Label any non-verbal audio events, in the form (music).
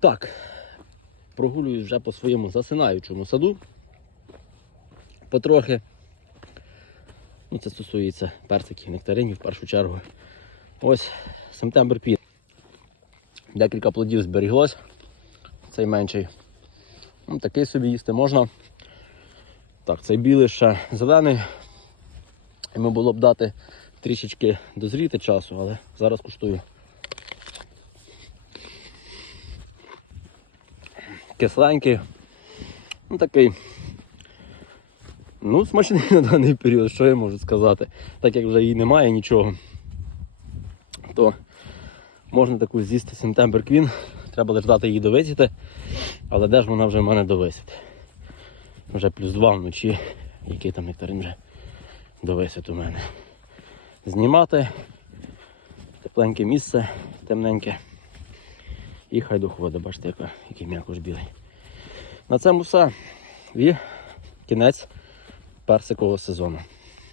Так, прогулююсь вже по своєму засинаючому саду. Потрохи. Ну, це стосується персиків, нектаринів в першу чергу. Ось септембр квіт. Декілька плодів зберіглось. Цей менший. Ну, такий собі їсти можна. Так, цей білий ще зелений. Йому було б дати трішечки дозріти часу, але зараз куштую. Кисленький. Ну такий. Ну, смачний (laughs) на даний період, що я можу сказати. Так як вже її немає нічого, то можна таку з'їсти Сентембер Квін. Треба лише дати її довисіти. Але де ж вона вже в мене довисить? Вже плюс два вночі, який там нектарин вже довисить у мене. Знімати тепленьке місце, темненьке. І хай доходить, бачите, яка, який м'якош білий. На цьому все. І кінець персикового сезону.